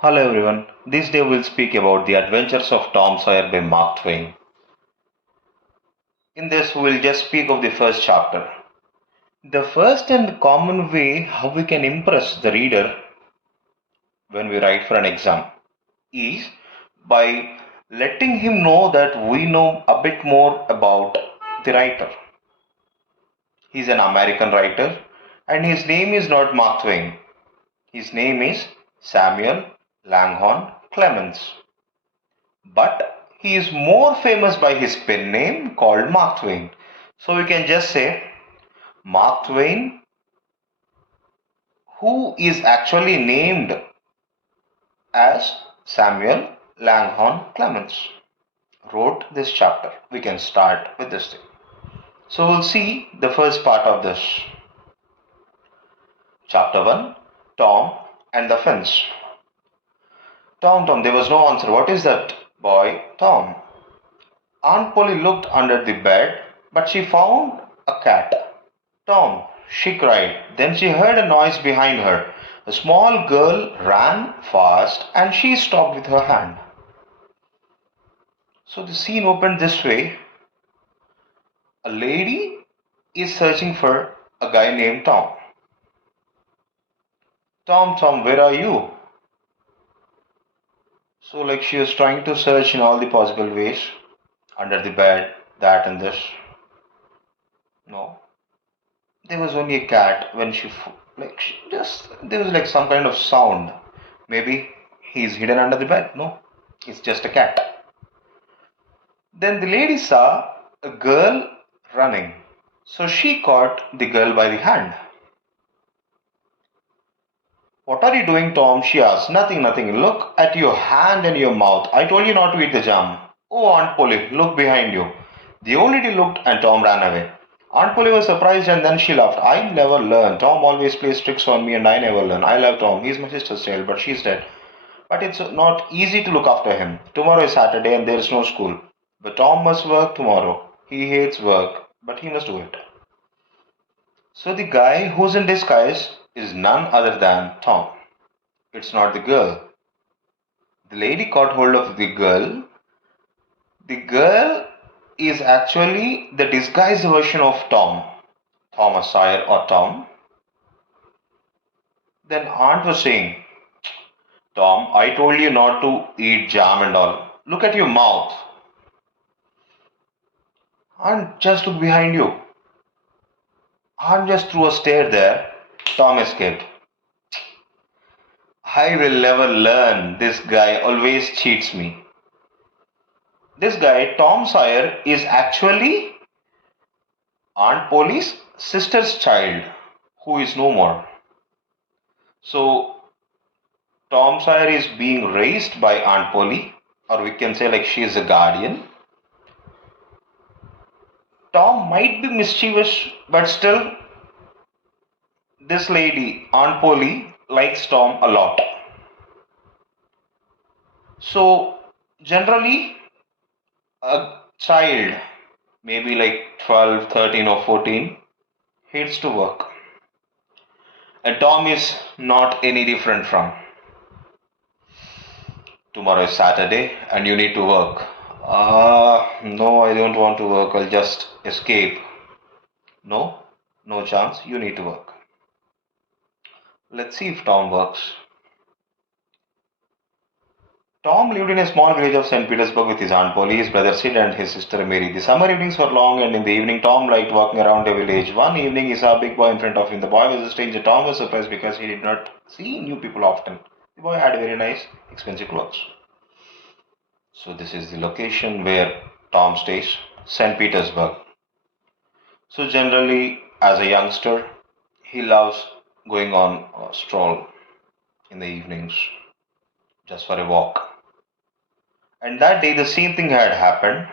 Hello everyone. This day we'll speak about the Adventures of Tom Sawyer by Mark Twain. In this we'll just speak of the first chapter. The first and common way how we can impress the reader when we write for an exam is by letting him know that we know a bit more about the writer. He's an American writer and his name is not Mark Twain. His name is Samuel Langhorne Clemens. But he is more famous by his pen name called Mark Twain. So we can just say Mark Twain, who is actually named as Samuel Langhorne Clemens, wrote this chapter. We can start with this thing. So we'll see the first part of this. Chapter 1, Tom and the Fence. Tom, there was no answer. What is that, boy? Tom. Aunt Polly looked under the bed, but she found a cat. Tom, she cried. Then she heard a noise behind her. A small girl ran fast and she stopped with her hand. So the scene opened this way. A lady is searching for a guy named Tom. Tom, where are you? So like she was trying to search in all the possible ways. Under the bed, that and this. No. There was only a cat when she just there was like some kind of sound. Maybe he's hidden under the bed. No, it's just a cat. Then the lady saw a girl running. So she caught the girl by the hand. What are you doing, Tom? She asked. Nothing. Look at your hand and your mouth. I told you not to eat the jam. Oh, Aunt Polly, look behind you. The old lady looked and Tom ran away. Aunt Polly was surprised and then she laughed. I never learn. Tom always plays tricks on me and I never learn. I love Tom. He's my sister's child, but she's dead. But it's not easy to look after him. Tomorrow is Saturday and there's no school. But Tom must work tomorrow. He hates work, but he must do it. So the guy who's in disguise is none other than Tom. It's not the girl. The lady caught hold of the girl. The girl is actually the disguised version of Tom, Thomas Sawyer or Tom. Then Aunt was saying, Tom, I told you not to eat jam and all. Look at your mouth. Aunt, just look behind you. Aunt just threw a stare there. Tom escaped. I will never learn. This guy always cheats me. This guy, Tom Sawyer, is actually Aunt Polly's sister's child, who is no more. So, Tom Sawyer is being raised by Aunt Polly, or we can say like she is a guardian. Tom might be mischievous, but still, this lady, Aunt Polly, likes Tom a lot. So, generally, a child, maybe like 12, 13, or 14, hates to work. And Tom is not any different from. Tomorrow is Saturday and you need to work. No, I don't want to work. I'll just escape. No, no chance. You need to work. Let's see if Tom works. Tom lived in a small village of St. Petersburg with his aunt Polly, his brother Sid, and his sister Mary. The summer evenings were long, and in the evening, Tom liked walking around the village. One evening, he saw a big boy in front of him. The boy was a stranger. Tom was surprised because he did not see new people often. The boy had very nice, expensive clothes. So, this is the location where Tom stays, St. Petersburg. So, generally, as a youngster, he loves going on a stroll in the evenings just for a walk. And that day, the same thing had happened.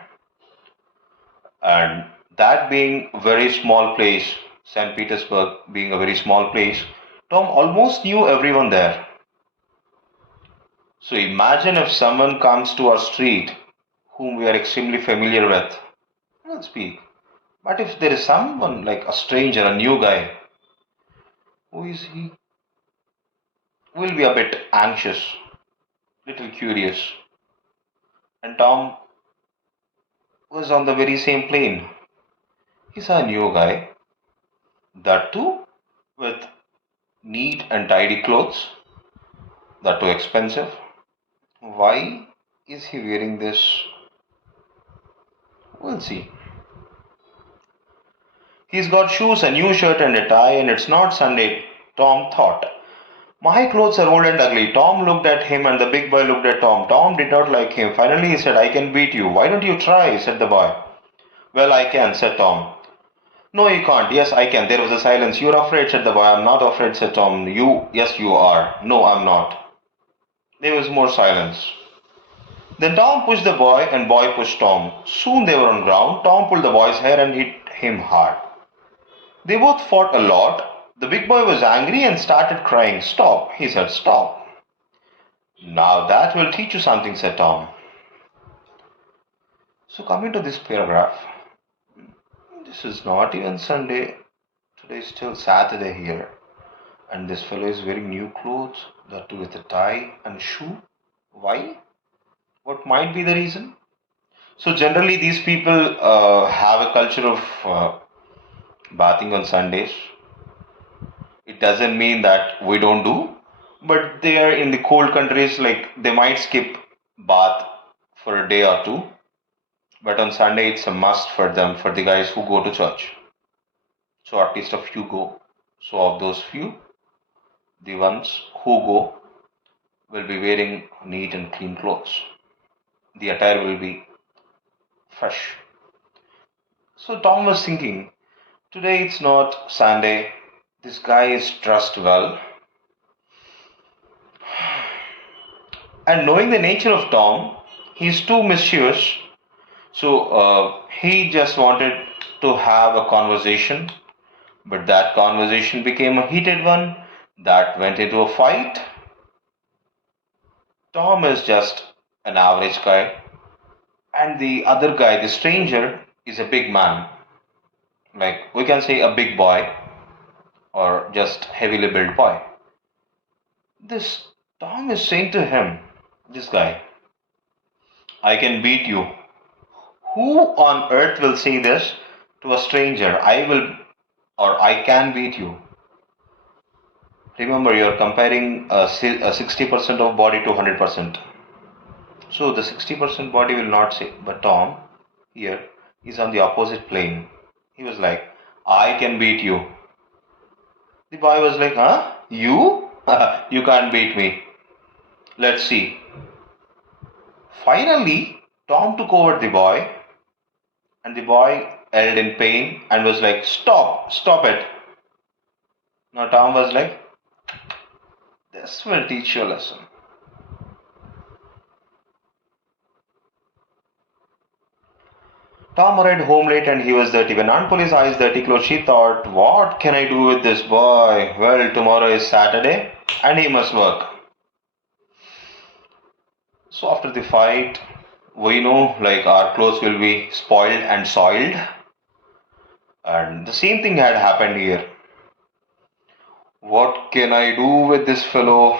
And that being a very small place, St. Petersburg being a very small place, Tom almost knew everyone there. So imagine if someone comes to our street whom we are extremely familiar with. Let's speak. But if there is someone like a stranger, a new guy, who is he? We'll be a bit anxious. little curious. And Tom was on the very same plane. He saw a new guy, that too with neat and tidy clothes, that too expensive. Why is he wearing this? We'll see. He's got shoes, a new shirt, and a tie, and it's not Sunday, Tom thought. My clothes are old and ugly. Tom looked at him, and the big boy looked at Tom. Tom did not like him. Finally, he said, I can beat you. Why don't you try? Said the boy. Well, I can, said Tom. No, you can't. Yes, I can. There was a silence. You're afraid, said the boy. I'm not afraid, said Tom. Yes, you are. No, I'm not. There was more silence. Then Tom pushed the boy, and boy pushed Tom. Soon they were on ground. Tom pulled the boy's hair and hit him hard. They both fought a lot. The big boy was angry and started crying. Stop, he said, stop. Now that will teach you something, said Tom. So coming to this paragraph, this is not even Sunday. Today is still Saturday here. And this fellow is wearing new clothes, that too with a tie and shoe. Why? What might be the reason? So generally these people have a culture of bathing on Sundays. It doesn't mean that we don't do, but they are in the cold countries, like they might skip bath for a day or two, but on Sunday it's a must for them, for the guys who go to church. So at least a few go. So of those few, the ones who go will be wearing neat and clean clothes. The attire will be fresh. So Tom was thinking, today it's not Sunday. This guy is dressed well. And knowing the nature of Tom, he's too mischievous. So he just wanted to have a conversation, but that conversation became a heated one that went into a fight. Tom is just an average guy, and the other guy, the stranger, is a big man. Like we can say a big boy or just heavily built boy. This Tom is saying to him, this guy, I can beat you. Who on earth will say this to a stranger? I will or I can beat you. Remember, you're comparing a 60% of body to 100%. So the 60% body will not say, but Tom here is on the opposite plane. He was like, I can beat you. The boy was like, huh? You? You can't beat me. Let's see. Finally, Tom took over the boy, and the boy yelled in pain and was like, stop, stop it. Now Tom was like, this will teach you a lesson. Tom arrived home late and he was dirty. When Aunt Polly's eyes dirty clothes, she thought, what can I do with this boy? Well, tomorrow is Saturday and he must work. So after the fight, we know like our clothes will be spoiled and soiled. And the same thing had happened here. What can I do with this fellow?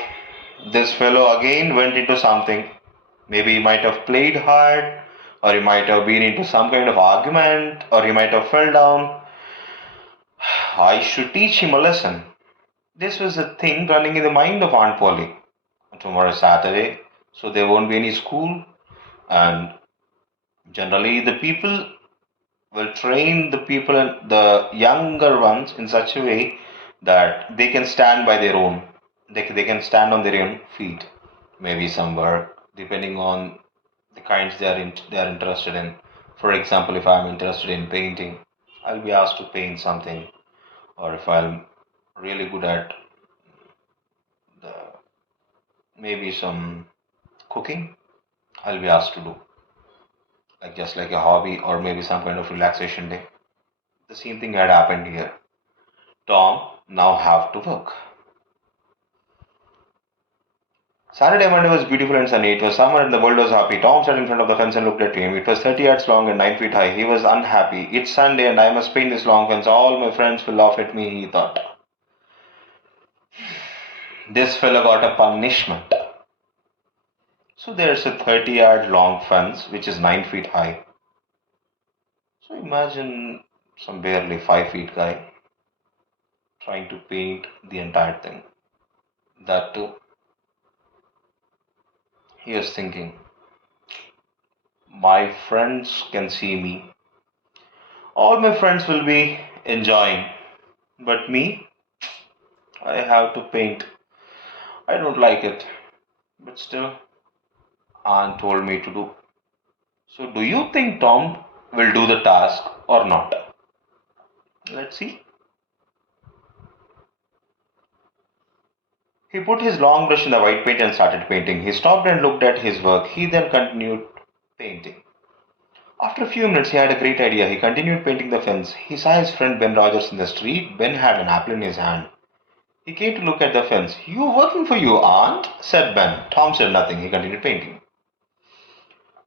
This fellow again went into something. Maybe he might have played hard, or he might have been into some kind of argument, or he might have fell down. I should teach him a lesson. This was a thing running in the mind of Aunt Polly. Tomorrow is Saturday, so there won't be any school, and generally the people will train the people, the younger ones, in such a way that they can stand by their own. They can stand on their own feet. Maybe some work, depending on the kinds they are interested in. For example, if I'm interested in painting, I'll be asked to paint something. Or if I'm really good at the maybe some cooking, I'll be asked to do. Like just like a hobby or maybe some kind of relaxation day. The same thing had happened here. Tom now have to work. Saturday Monday was beautiful and sunny. It was summer and the world was happy. Tom sat in front of the fence and looked at him. It was 30 yards long and 9 feet high. He was unhappy. It's Sunday and I must paint this long fence. All my friends will laugh at me, he thought. This fellow got a punishment. So there's a 30-yard long fence which is 9 feet high. So imagine some barely 5 feet guy trying to paint the entire thing. That too, he is thinking, my friends can see me. All my friends will be enjoying. But me, I have to paint. I don't like it. But still, Aunt told me to do. So, do you think Tom will do the task or not? Let's see. He put his long brush in the white paint and started painting. He stopped and looked at his work. He then continued painting. After a few minutes, he had a great idea. He continued painting the fence. He saw his friend Ben Rogers in the street. Ben had an apple in his hand. He came to look at the fence. You working for you, Aunt? Said Ben. Tom said nothing. He continued painting.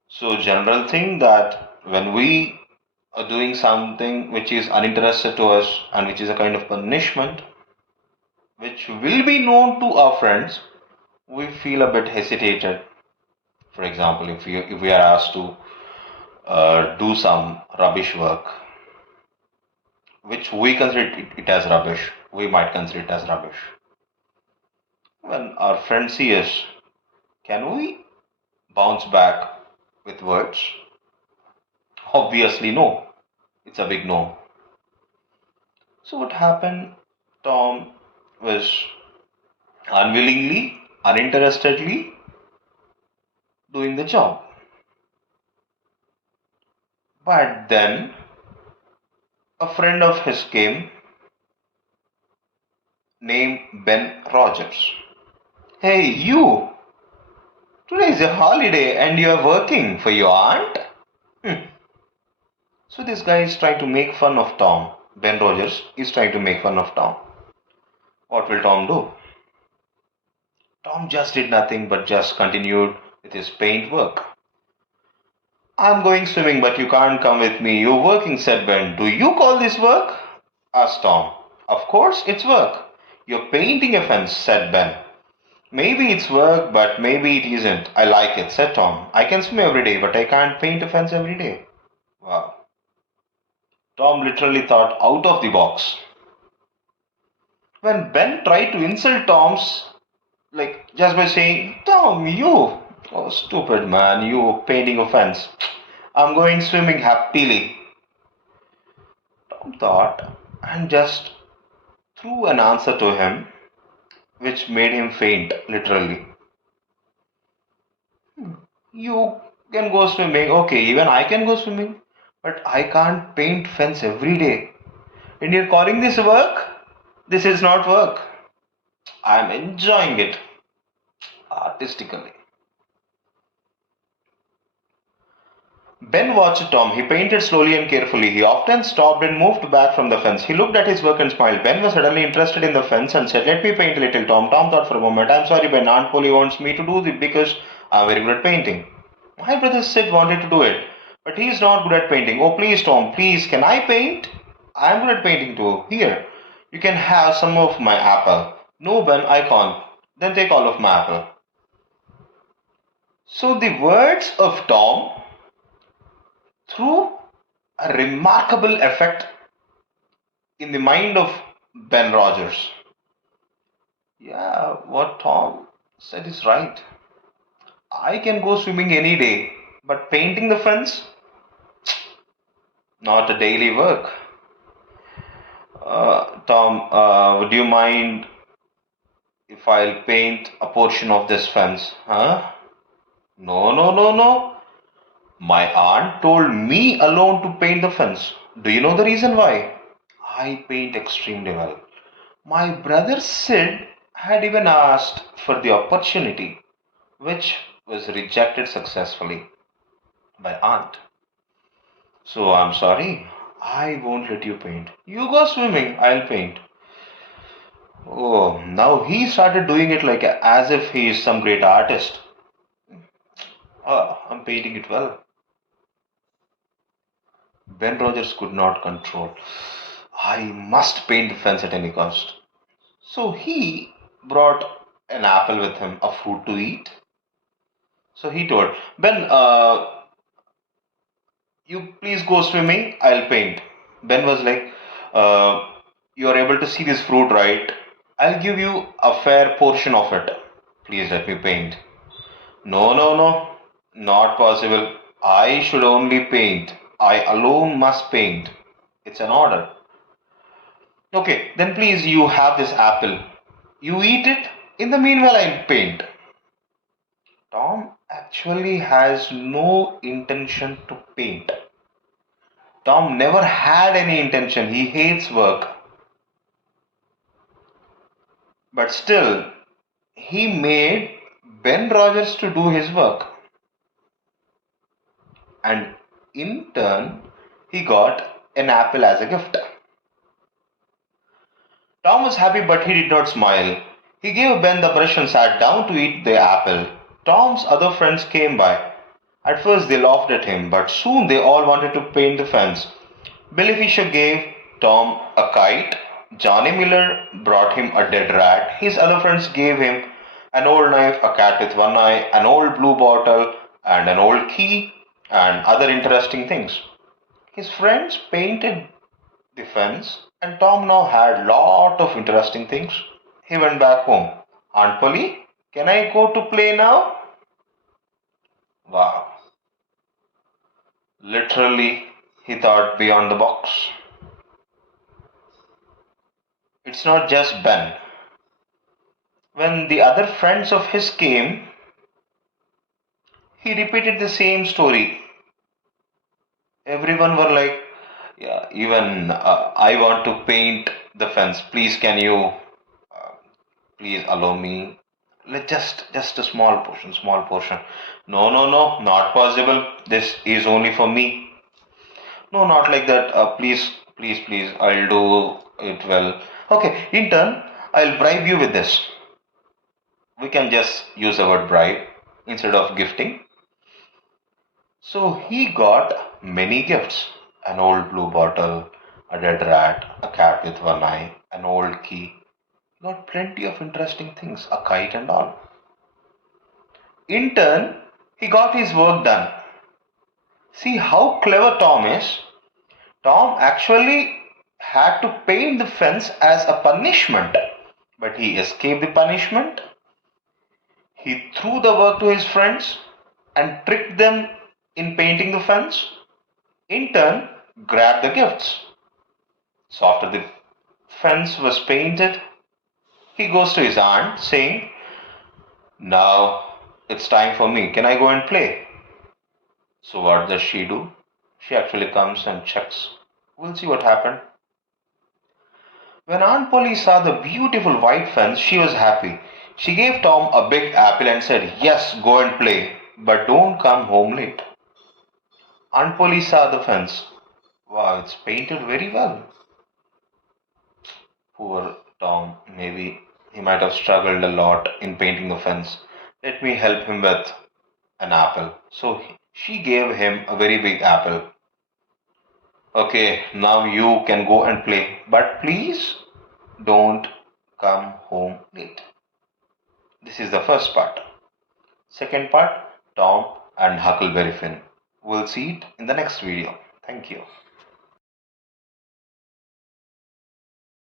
So, general thing that when we are doing something which is uninterested to us and which is a kind of punishment, which will be known to our friends, we feel a bit hesitated. For example, if we are asked to do some rubbish work, which we consider it as rubbish, we might consider it as rubbish. When our friend sees us, can we bounce back with words? Obviously, no. It's a big no. So, what happened? Tom was unwillingly, uninterestedly doing the job. But then a friend of his came named Ben Rogers. Hey, you! Today is a holiday and you are working for your aunt? Hmm. So this guy is trying to make fun of Tom. Ben Rogers is trying to make fun of Tom. What will Tom do? Tom just did nothing but just continued with his paint work. I'm going swimming, but you can't come with me. You're working, said Ben. Do you call this work? Asked Tom. Of course, it's work. You're painting a fence, said Ben. Maybe it's work, but maybe it isn't. I like it, said Tom. I can swim every day, but I can't paint a fence every day. Wow. Tom literally thought out of the box. When Ben tried to insult Tom's, like just by saying, Tom, you, oh stupid man, you painting a fence. I'm going swimming happily. Tom thought and just threw an answer to him which made him faint, literally. You can go swimming, okay, even I can go swimming, but I can't paint fence every day. And you're calling this work? This is not work. I'm enjoying it artistically. Ben watched Tom. He painted slowly and carefully. He often stopped and moved back from the fence. He looked at his work and smiled. Ben was suddenly interested in the fence and said, let me paint a little, Tom. Tom thought for a moment. I'm sorry, Ben. Aunt Polly wants me to do this because I'm very good at painting. My brother Sid wanted to do it, but he's not good at painting. Oh, please, Tom, please, can I paint? I'm good at painting too. Here, you can have some of my apple. No, Ben, I can't. Then take all of my apple. So the words of Tom threw a remarkable effect in the mind of Ben Rogers. Yeah, what Tom said is right. I can go swimming any day, but painting the fence, not a daily work. Tom, would you mind if I'll paint a portion of this fence? Huh? No, no, no, no. My aunt told me alone to paint the fence. Do you know the reason why? I paint extremely well. My brother Sid had even asked for the opportunity, which was rejected successfully by aunt. So I'm sorry, I won't let you paint. You go swimming, I'll paint. Oh, now he started doing it like as if he is some great artist. Oh, I'm painting it well. Ben Rogers could not control. I must paint the fence at any cost. So he brought an apple with him, a fruit to eat. So he told, Ben, you please go swimming, I'll paint. Ben was like, uh, you are able to see this fruit, right? I'll give you a fair portion of it. Please let me paint. No, no, no, not possible. I should only paint. I alone must paint. It's an order. Okay, then please you have this apple. You eat it. In the meanwhile, I'll paint. Tom actually has no intention to paint. Tom never had any intention. He hates work. But still, he made Ben Rogers to do his work. And in turn, he got an apple as a gift. Tom was happy, but he did not smile. He gave Ben the brush and sat down to eat the apple. Tom's other friends came by. At first, they laughed at him, but soon they all wanted to paint the fence. Billy Fisher gave Tom a kite. Johnny Miller brought him a dead rat. His other friends gave him an old knife, a cat with one eye, an old blue bottle, and an old key, and other interesting things. His friends painted the fence, and Tom now had lot of interesting things. He went back home. Aunt Polly, can I go to play now? Wow. Literally, he thought beyond the box. It's not just Ben. When the other friends of his came, he repeated the same story. Everyone were like, yeah, even I want to paint the fence. Please, can you please allow me? Let just a small portion. No, no, no, not possible. This is only for me. No, not like that. Please, I'll do it well. Okay, in turn, I'll bribe you with this. We can just use the word bribe instead of gifting. So he got many gifts: an old blue bottle, a dead rat, a cat with one eye, an old key. He got plenty of interesting things, a kite and all. In turn, he got his work done. See how clever Tom is. Tom actually had to paint the fence as a punishment, but he escaped the punishment. He threw the work to his friends and tricked them in painting the fence. In turn, grabbed the gifts. So after the fence was painted, he goes to his aunt saying, now it's time for me. Can I go and play? So what does she do? She actually comes and checks. We'll see what happened. When Aunt Polly saw the beautiful white fence, she was happy. She gave Tom a big apple and said, yes, go and play, but don't come home late. Aunt Polly saw the fence. Wow, it's painted very well. Poor Tom, maybe he might have struggled a lot in painting the fence. Let me help him with an apple. So she gave him a very big apple. Okay, now you can go and play, but please don't come home late. This is the first part. Second part, Tom and Huckleberry Finn. We'll see it in the next video. Thank you.